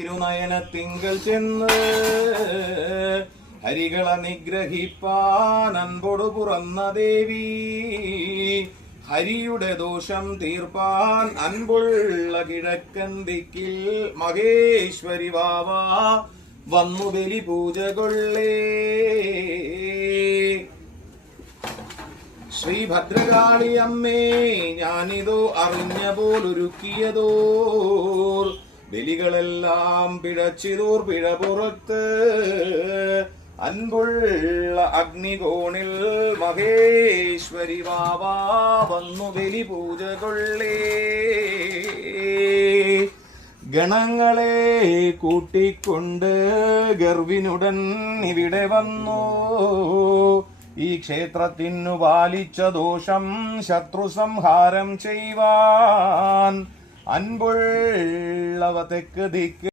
തിരുനയനത്തിങ്കൽ ചെന്ന് ഹരികളെ നിഗ്രഹിപ്പാൻ അൻപൊടു പുറന്ന ദേവി, ഹരിയുടെ ദോഷം തീർപ്പാൻ അൻപുള്ള കിഴക്കൻ ദിക്കിൽ മഹേശ്വരി വാവ വന്നു ബലി പൂജ കൊള്ളേ. ശ്രീ ഭദ്രകാളി അമ്മേ, ഞാനിതോ അറിഞ്ഞ പോലൊരുക്കിയതോ ബലികളെല്ലാം പിഴച്ചിതോർ പിഴ പുറത്ത് അൻപുള്ള അഗ്നികോണിൽ മഹേശ്വരി വാവ വന്നു ബലി പൂജ കൊള്ളേ. ഗണങ്ങളെ കൂട്ടിക്കൊണ്ട് ഗർവിനുടൻ ഇവിടെ വന്നു, ഈ ക്ഷേത്രത്തിനു പാലിച്ച ദോഷം ശത്രു സംഹാരം ചെയ്യുവാൻ അൻപുള്ളവ തെക്ക് ദിക്ക്